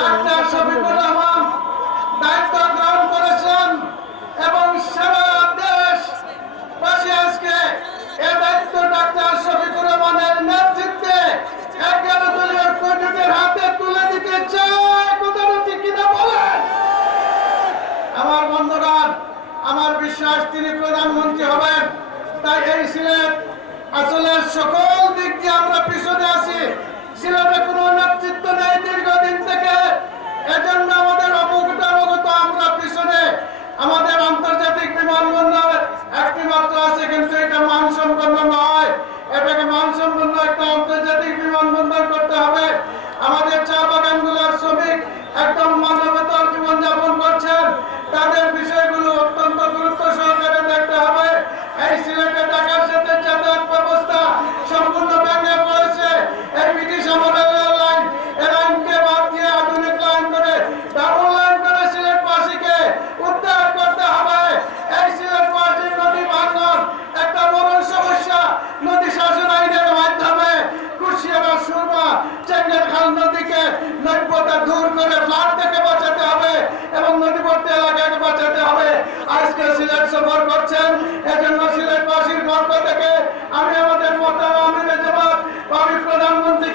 Doctor Shafiqur Rahman দায়িত্ব গ্রহণ করেছেন এবং সারা দেশ পাশে আজকে এই দায়িত্ব ডাক্তার শফিকুর রহমানের নেতৃত্বে 11 দলীয় কর্মীদের হাতে তুলে দিতে চায়। কথাটা ঠিক কিনা বলেন? আমার বন্ধুরা, আমার বিশ্বাস তিনি প্রধানমন্ত্রী হবেন। তাই এই সিলেট আসলে সকল দিক দিয়ে আমরা পিছনে আছি। সিলেটে কোনো নেতৃত্ব নেই দীর্ঘদিন থেকে, এজন্য আমাদের অবগত আমরা পিছনে। আমাদের আন্তর্জাতিক বিমানবন্দর একটি মাত্র আছে, কিন্তু এটা মানসম্পন্ন নয়। এটাকে মানসম্পন্ন একটা আন্তর্জাতিক বিমানবন্দর করতে হবে। আমাদের চা বাগানগুলোর শ্রমিক একদম মানবতার জীবনযাপন করছেন, তাদের বিষয়গুলো অত্যন্ত গুরুত্ব সহকারে দেখতে হবে। এই সিলেটে ঢাকার সাথে যাতায়াত ব্যবস্থা সম্পূর্ণ ভেঙে পড়েছে। এই ব্রিটিশ আমলের লাইন, এই লাইনকে বাদ দিয়ে আধুনিক লাইন করে ডাবল লাইন করে সিলেটবাসীকে উদ্ধার করতে হবে। এই সিলেটবাসী নদী ভাঙন একটা বড় সমস্যা। নদী শাসন আইনের মাধ্যমে কুশিয়ারা, সুরমা, চেঙ্গের খাল নদীকে নৈবতা দূর করে ফ্লাড থেকে বাঁচাতে হবে এবং নদীবর্তী এলাকাকে বাঁচাতে হবে। আজকে সিলেট সফর করছেন, এজন্য সিলেটবাসীর পক্ষ থেকে আমি আমাদের মোহতারাম আমিরে জামাত, আমি প্রধানমন্ত্রী